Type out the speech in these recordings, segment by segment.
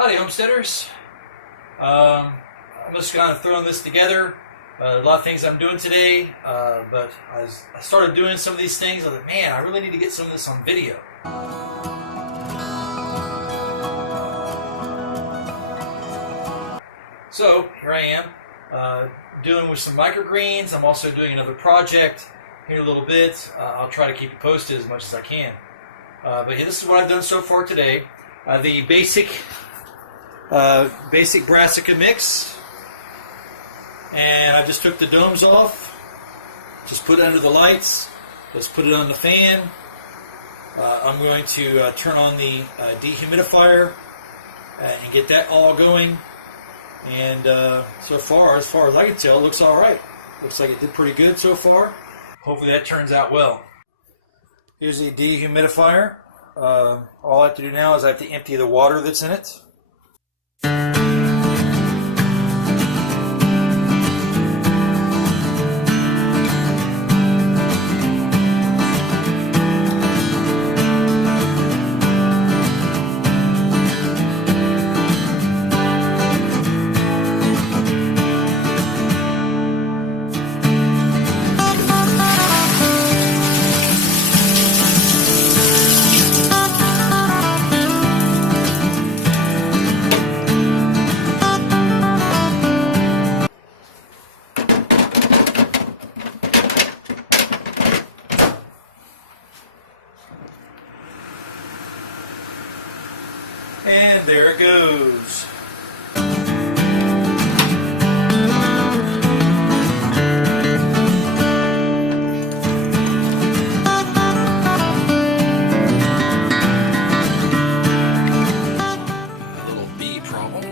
Howdy, homesteaders. I'm just kind of throwing this together. A lot of things I'm doing today, but I started doing some of these things. I thought, man, I really need to get some of this on video. So here I am, doing with some microgreens. I'm also doing another project here in a little bit. I'll try to keep you posted as much as I can. But yeah, this is what I've done so far today. The basic brassica mix, and I just took the domes off, just put it under the lights, just put it on the fan. I'm going to turn on the dehumidifier and get that all going, and so far, as far as I can tell, it looks alright. Looks like it did pretty good so far. Hopefully that turns out well. Here's the dehumidifier. All I have to do now is I have to empty the water that's in it. And there it goes. A little bee problem.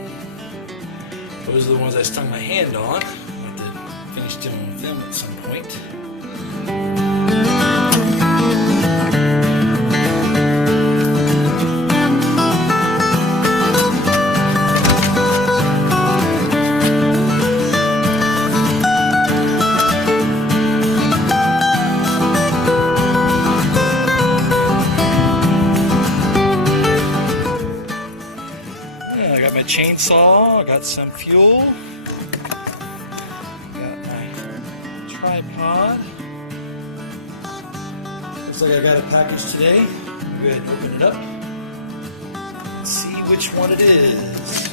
Those are the ones I stung my hand on. I'll have to finish dealing with them at some point. Chainsaw, I got some fuel, got my tripod. Looks like I got a package today. Go ahead and open it up and see which one it is.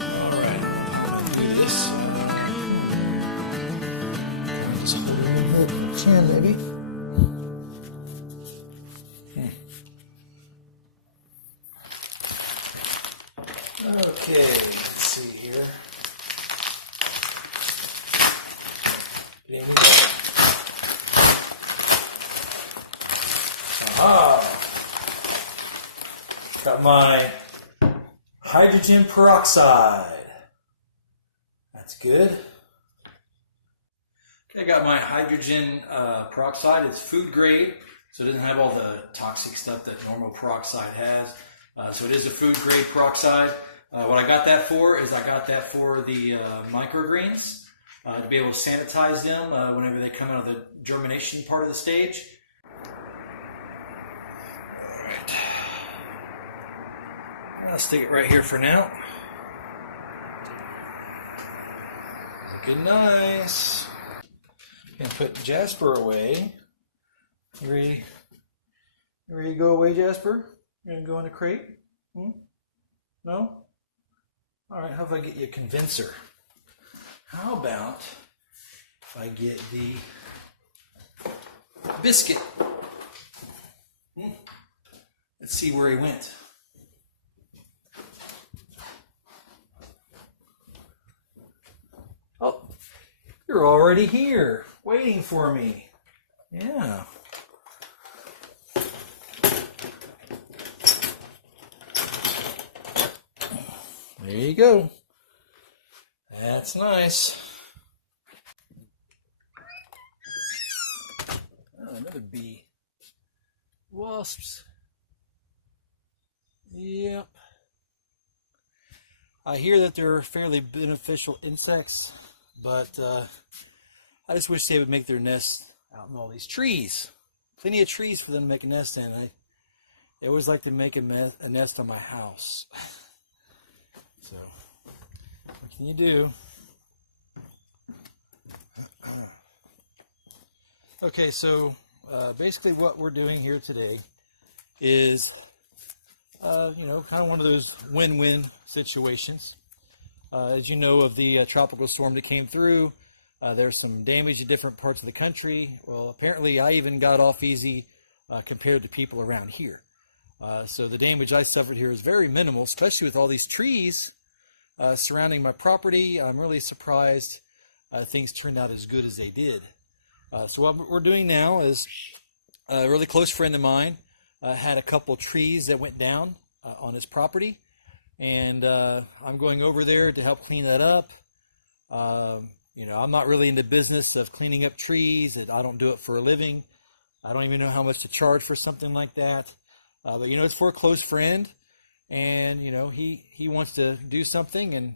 Alright, I'll do this. Just hold it over the chin maybe. Okay, let's see here. Aha! Got my hydrogen peroxide. That's good. Okay, I got my hydrogen peroxide. It's food grade, so it doesn't have all the toxic stuff that normal peroxide has. So it is a food grade peroxide. What I got that for is I got that for the microgreens, to be able to sanitize them whenever they come out of the germination part of the stage. Alright. I'll stick it right here for now. Looking nice. Gonna put Jasper away. You ready? You ready to go away, Jasper? You're gonna go in the crate? No? Alright, how if I get you a convincer? How about if I get the biscuit? Let's see where he went. Oh, you're already here, waiting for me. Yeah. There you go. That's nice. Oh, another bee. Wasps. Yep. I hear that they're fairly beneficial insects, but I just wish they would make their nests out in all these trees. Plenty of trees for them to make a nest in. they always like to make a nest on my house. So, what can you do? Okay, so basically what we're doing here today is, kind of one of those win-win situations. As you know of the tropical storm that came through, there's some damage in different parts of the country. Well, apparently I even got off easy compared to people around here. So the damage I suffered here is very minimal, especially with all these trees surrounding my property. I'm really surprised things turned out as good as they did. So what we're doing now is a really close friend of mine had a couple trees that went down on his property, and I'm going over there to help clean that up. I'm not really in the business of cleaning up trees. I don't do it for a living. I don't even know how much to charge for something like that. But it's for a close friend, and he wants to do something, and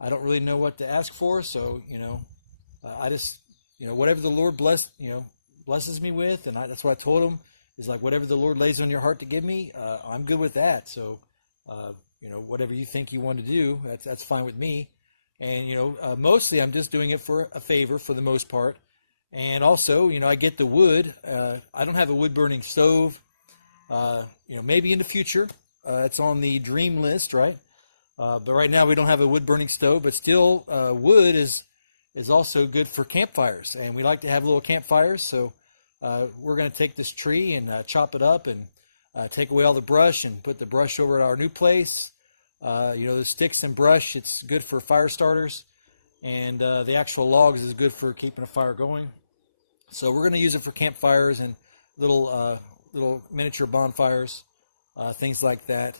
I don't really know what to ask for. So I just whatever the Lord blesses me with, and that's what I told him, is like, whatever the Lord lays on your heart to give me, I'm good with that. So whatever you think you want to do, that's fine with me. And mostly I'm just doing it for a favor for the most part. And also, I get the wood. I don't have a wood burning stove. Maybe in the future, it's on the dream list, right? But right now we don't have a wood burning stove. But still, wood is also good for campfires, and we like to have little campfires. So we're going to take this tree and chop it up and take away all the brush and put the brush over at our new place. The sticks and brush, it's good for fire starters, and the actual logs is good for keeping a fire going. So we're going to use it for campfires and little miniature bonfires, things like that.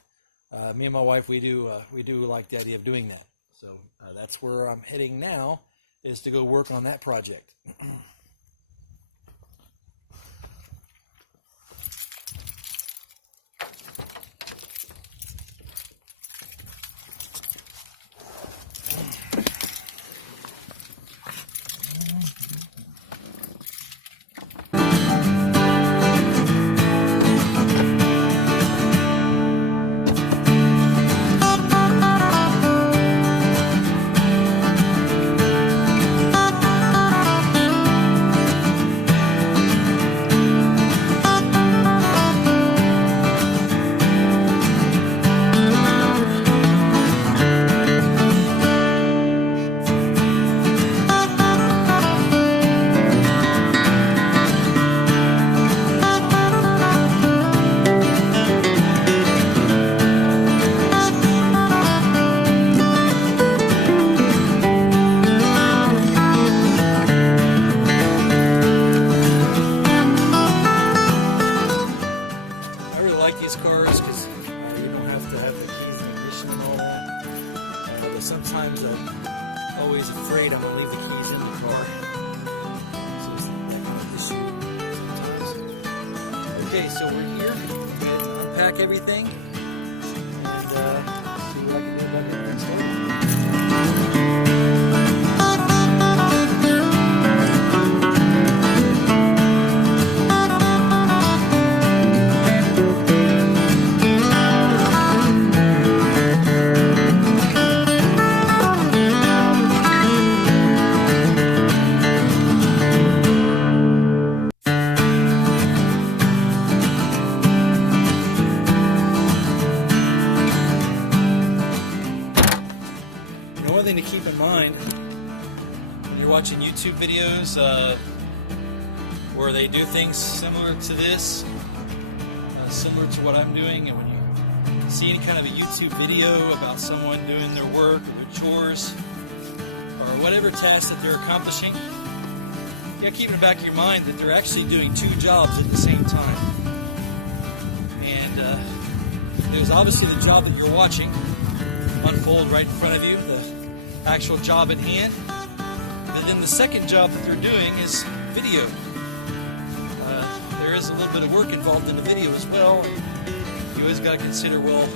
Me and my wife, we do like the idea of doing that. So that's where I'm heading now, is to go work on that project. Sometimes I'm always afraid I'm going to leave the keys in the car. So it's that kind of issue sometimes. Okay, so we're here. We're going to unpack everything and see what I can do about it next time. One thing to keep in mind when you're watching YouTube videos where they do things similar to this, similar to what I'm doing, and when you see any kind of a YouTube video about someone doing their work or their chores or whatever task that they're accomplishing, you gotta keep in the back of your mind that they're actually doing two jobs at the same time. And there's obviously the job that you're watching unfold right in front of you, the actual job at hand. But then the second job that they're doing is video. There is a little bit of work involved in the video as well. You always got to consider, well,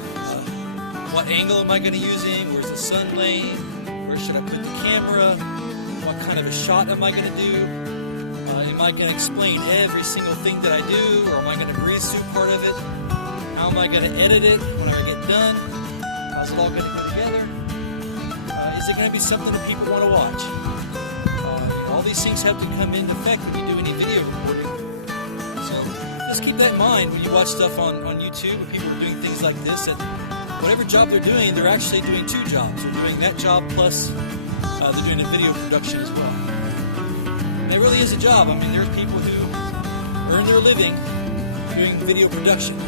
what angle am I going to be using? Where's the sun laying? Where should I put the camera? What kind of a shot am I going to do? Am I going to explain every single thing that I do, or am I going to breeze through part of it? How am I going to edit it when I get done? How's it all going to go together? Is it going to be something that people want to watch? All these things have to come into effect when you do any video recording. So just keep that in mind when you watch stuff on YouTube or people are doing things like this, that whatever job they're doing, they're actually doing two jobs. They're doing that job plus they're doing a video production as well. And it really is a job. I mean, there's people who earn their living doing video production.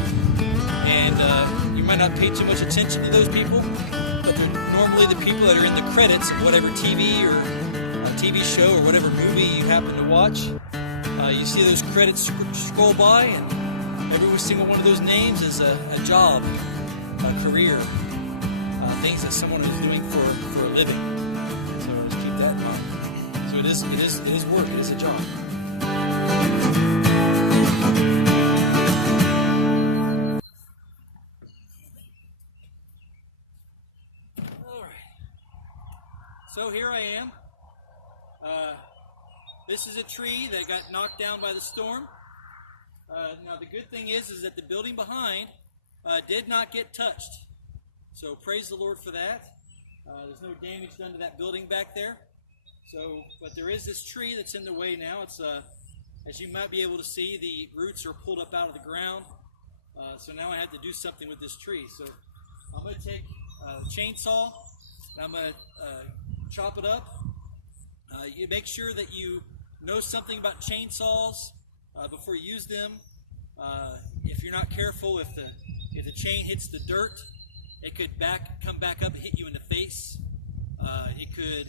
And you might not pay too much attention to those people, but they're normally the people that are in the credits of whatever TV or TV show or whatever movie you happen to watch. You see those credits scroll by, and every single one of those names is a job, a career, things that someone is doing for a living. So just keep that in mind. So it is work. It is a job. All right. So here I am. This is a tree that got knocked down by the storm. Now the good thing is that the building behind did not get touched. So praise the Lord for that. There's no damage done to that building back there. So, but there is this tree that's in the way now. It's as you might be able to see, the roots are pulled up out of the ground. So now I have to do something with this tree. So I'm going to take a chainsaw and I'm going to chop it up. You make sure that you know something about chainsaws before you use them. If you're not careful, if the chain hits the dirt, it could come back up and hit you in the face. It could,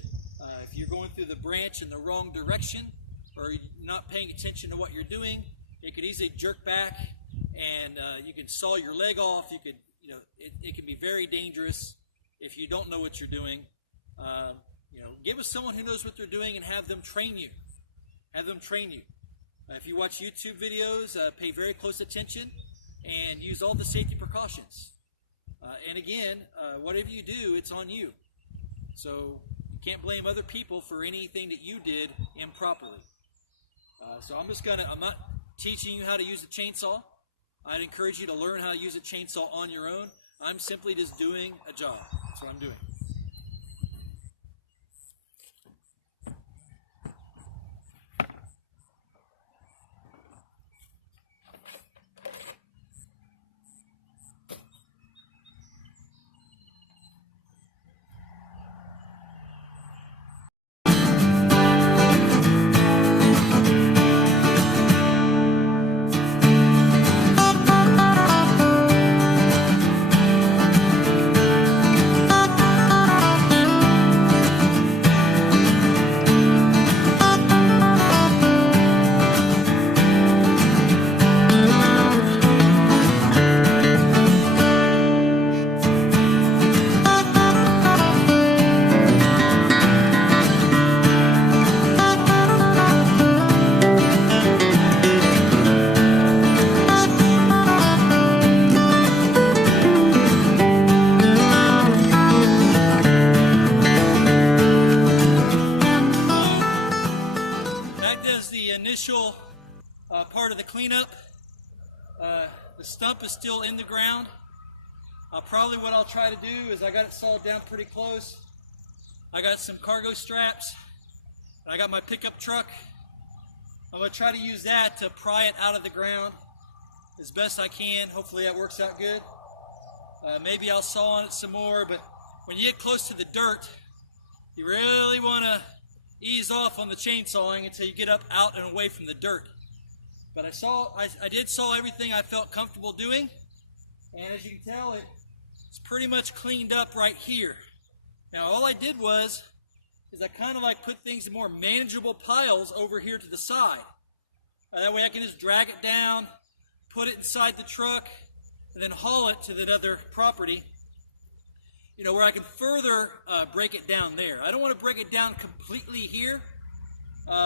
if you're going through the branch in the wrong direction or you're not paying attention to what you're doing, it could easily jerk back and you can saw your leg off. You could, it can be very dangerous if you don't know what you're doing. Get with someone who knows what they're doing and have them train you. Have them train you. If you watch YouTube videos, pay very close attention and use all the safety precautions. And again, whatever you do, it's on you. So you can't blame other people for anything that you did improperly. So I'm not teaching you how to use a chainsaw. I'd encourage you to learn how to use a chainsaw on your own. I'm simply just doing a job. That's what I'm doing. Initial part of the cleanup. The stump is still in the ground. Probably what I'll try to do is I got it sawed down pretty close. I got some cargo straps. And I got my pickup truck. I'm going to try to use that to pry it out of the ground as best I can. Hopefully that works out good. Maybe I'll saw on it some more, but when you get close to the dirt, you really want to ease off on the chainsawing until you get up out and away from the dirt. But I did saw everything I felt comfortable doing, and as you can tell, it's pretty much cleaned up right here. Now all I did is I kind of like put things in more manageable piles over here to the side. That way I can just drag it down, put it inside the truck, and then haul it to that other property, where I can further break it down there. I don't want to break it down completely here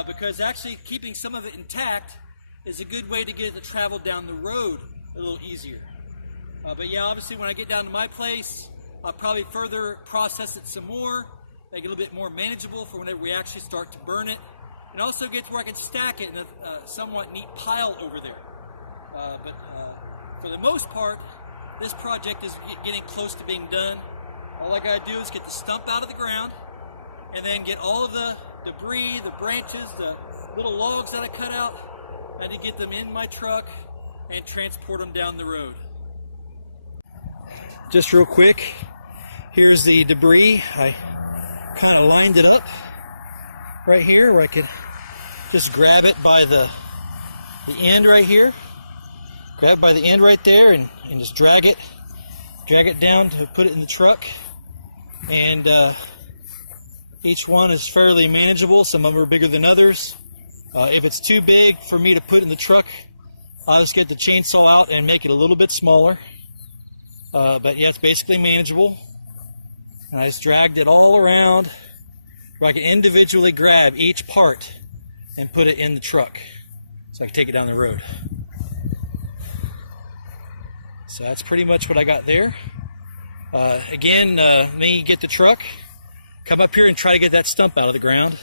because actually keeping some of it intact is a good way to get it to travel down the road a little easier. But yeah, obviously when I get down to my place, I'll probably further process it some more, make it a little bit more manageable for whenever we actually start to burn it, and also get to where I can stack it in a somewhat neat pile over there. But for the most part, this project is getting close to being done. All I gotta do is get the stump out of the ground and then get all of the debris, the branches, the little logs that I cut out, and to get them in my truck and transport them down the road. Just real quick, here's the debris. I kind of lined it up right here where I could just grab it by the end right here. Grab by the end right there and just drag it down to put it in the truck. And each one is fairly manageable. Some of them are bigger than others. If it's too big for me to put in the truck, I'll just get the chainsaw out and make it a little bit smaller. But yeah, it's basically manageable. And I just dragged it all around where I can individually grab each part and put it in the truck so I can take it down the road. So that's pretty much what I got there. Again, me get the truck, come up here and try to get that stump out of the ground.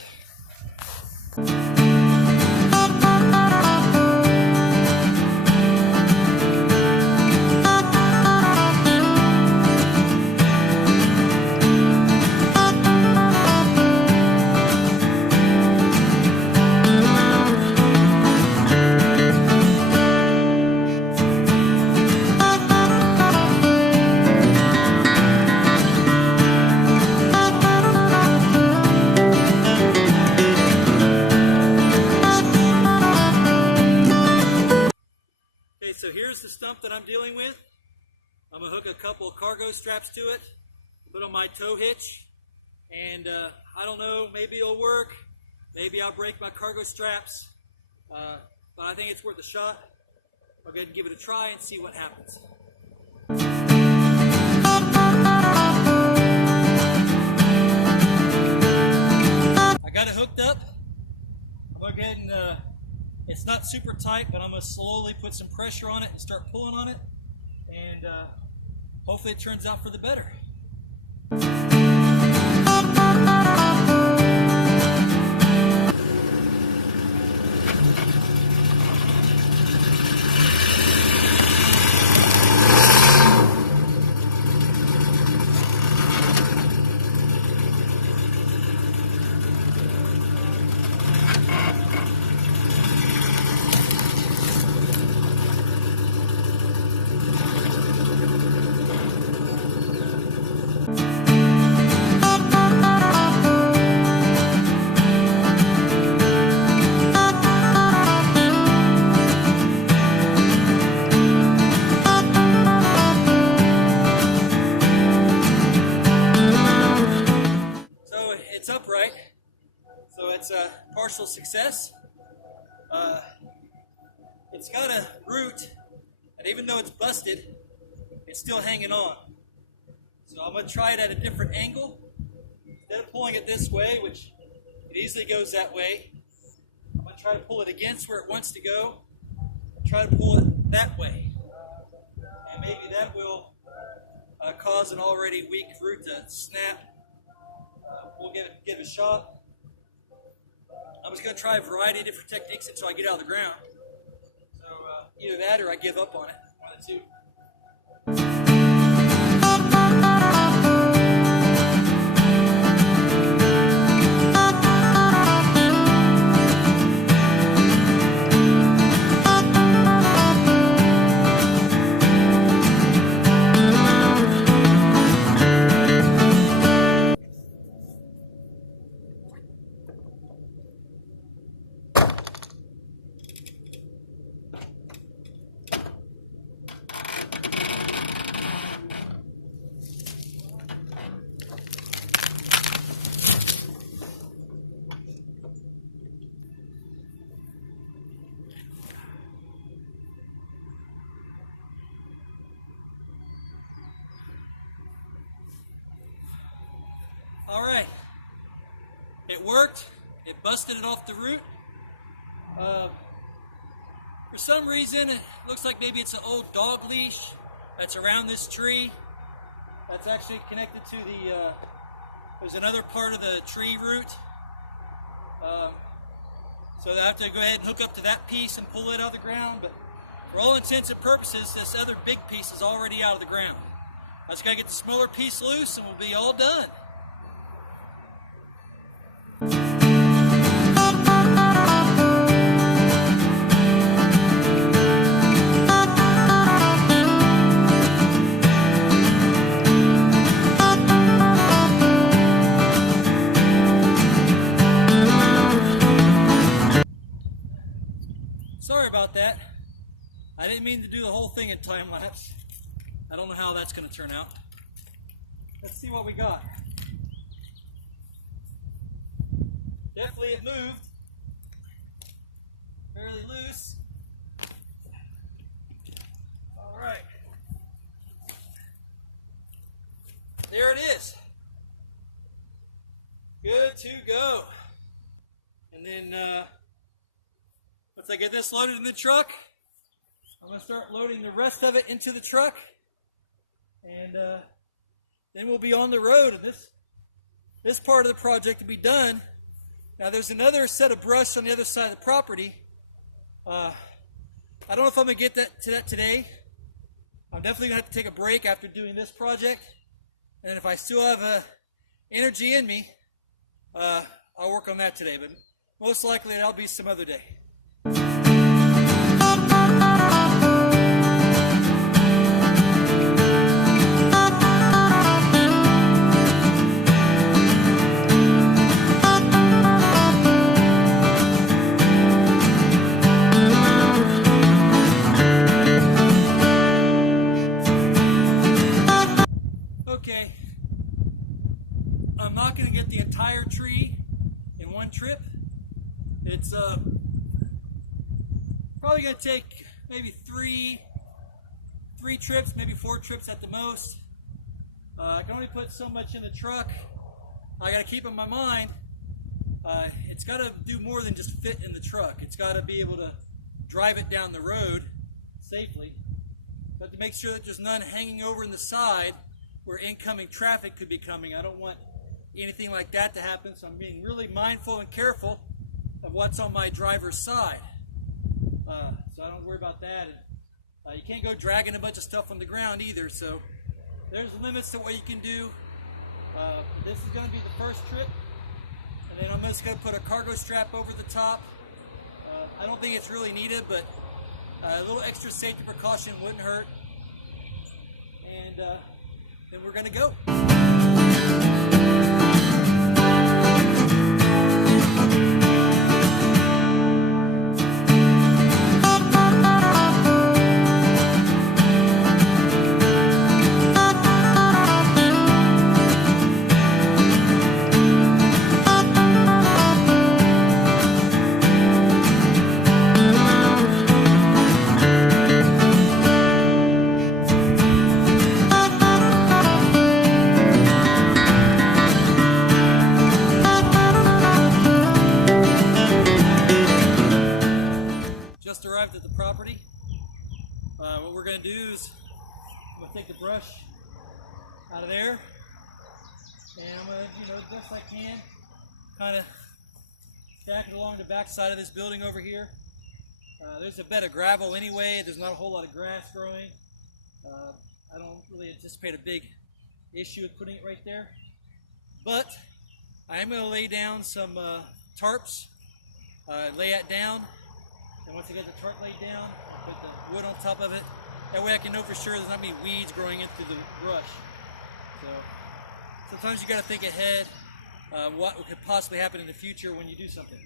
So here's the stump that I'm dealing with. I'm going to hook a couple of cargo straps to it, put on my tow hitch, and I don't know, maybe it'll work. Maybe I'll break my cargo straps, but I think it's worth a shot. I'll go ahead and give it a try and see what happens. I got it hooked up. I'm going to go ahead and it's not super tight, but I'm going to slowly put some pressure on it and start pulling on it, and hopefully it turns out for the better. It's upright, so it's a partial success. It's got a root, and even though it's busted, it's still hanging on. So I'm going to try it at a different angle. Instead of pulling it this way, which it easily goes that way, I'm going to try to pull it against where it wants to go. Try to pull it that way, and maybe that will cause an already weak root to snap. We'll give it a shot. I'm just going to try a variety of different techniques until I get out of the ground. So either that or I give up on it. One of the two. All right, it worked. It busted it off the root. For some reason, it looks like maybe it's an old dog leash that's around this tree. That's actually connected to the, there's another part of the tree root. So I have to go ahead and hook up to that piece and pull it out of the ground, but For all intents and purposes, this other big piece is already out of the ground. I just gotta get the smaller piece loose and we'll be all done. Sorry about that. I didn't mean to do the whole thing in time lapse. I don't know how that's going to turn out. Let's see what we got. Definitely it moved. Fairly loose. All right. There it is. Good to go. And then once I get this loaded in the truck, I'm going to start loading the rest of it into the truck, and then we'll be on the road, and this part of the project will be done. Now there's another set of brush on the other side of the property. I don't know if I'm going to get to that today. I'm definitely going to have to take a break after doing this project, and if I still have energy in me, I'll work on that today, but most likely that'll be some other day. Okay, I'm not going to get the entire tree in one trip. It's probably going to take maybe three trips, maybe 4 trips at the most. I can only put so much in the truck. I got to keep in my mind, it's got to do more than just fit in the truck. It's got to be able to drive it down the road safely. But to make sure that there's none hanging over in the side where incoming traffic could be coming. I don't want anything like that to happen, so I'm being really mindful and careful of what's on my driver's side. So I don't worry about that. And, you can't go dragging a bunch of stuff on the ground either, so there's limits to what you can do. This is going to be the first trip, and then I'm just going to put a cargo strap over the top. I don't think it's really needed, but a little extra safety precaution wouldn't hurt. And then we're going to go. Just arrived at the property. What we're going to do is I'm going to take the brush out of there, and I'm going to, best I can, kind of stack it along the back side of this building over here. There's a bed of gravel anyway. There's not a whole lot of grass growing. I don't really anticipate a big issue with putting it right there, but I am going to lay down some tarps, lay it down. And once I get the tarp laid down, I'll put the wood on top of it. That way I can know for sure there's not any weeds growing into the brush. So sometimes you got to think ahead what could possibly happen in the future when you do something.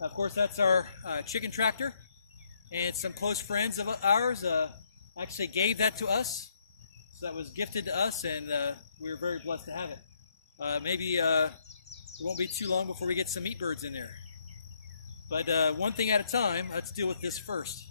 Of course, that's our chicken tractor, and some close friends of ours actually gave that to us. So that was gifted to us, and we were very blessed to have it. Maybe it won't be too long before we get some meat birds in there. But one thing at a time, let's deal with this first.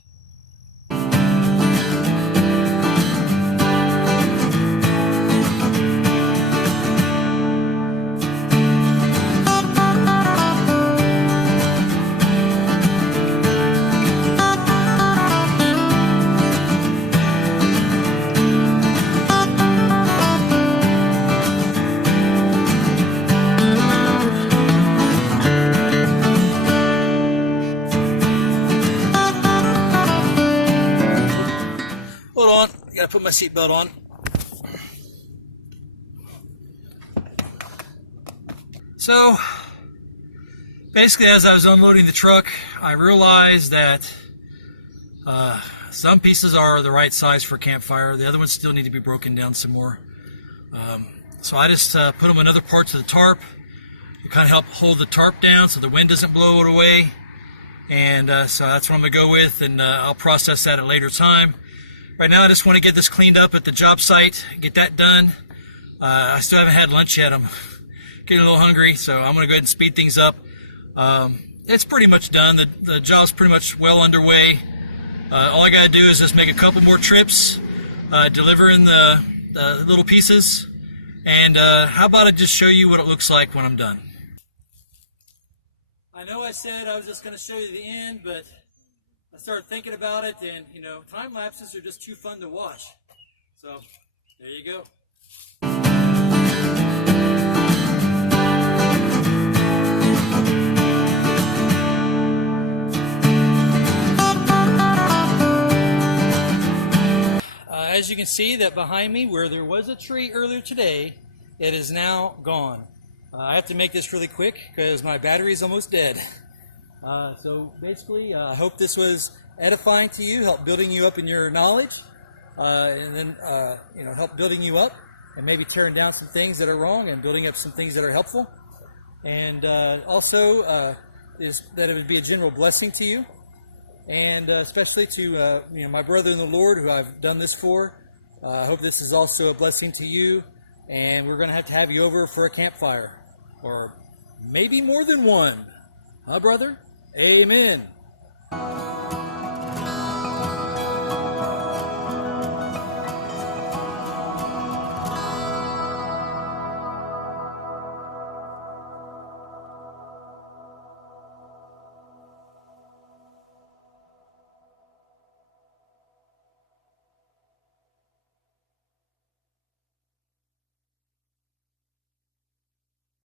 Gotta put my seatbelt on. So basically, as I was unloading the truck, I realized that some pieces are the right size for a campfire. The other ones still need to be broken down some more. So I just put them in other parts of the tarp to kind of help hold the tarp down so the wind doesn't blow it away. And so that's what I'm going to go with, and I'll process that at a later time. Right now I just want to get this cleaned up at the job site, get that done. I still haven't had lunch yet. I'm getting a little hungry, so I'm going to go ahead and speed things up. It's pretty much done. The job's pretty much well underway. All I got to do is just make a couple more trips, deliver in the little pieces, and how about I just show you what it looks like when I'm done. I know I said I was just going to show you the end, but I started thinking about it, and you know, time lapses are just too fun to watch. So there you go. As you can see, that behind me, where there was a tree earlier today, it is now gone. I have to make this really quick because my battery is almost dead. So basically, I hope this was edifying to you, help building you up in your knowledge, and then you know, help building you up, and maybe tearing down some things that are wrong and building up some things that are helpful. And also, is that it would be a general blessing to you. And especially to you know, my brother in the Lord, who I've done this for. I hope this is also a blessing to you, and we're going to have you over for a campfire, or maybe more than one, huh, brother? Amen.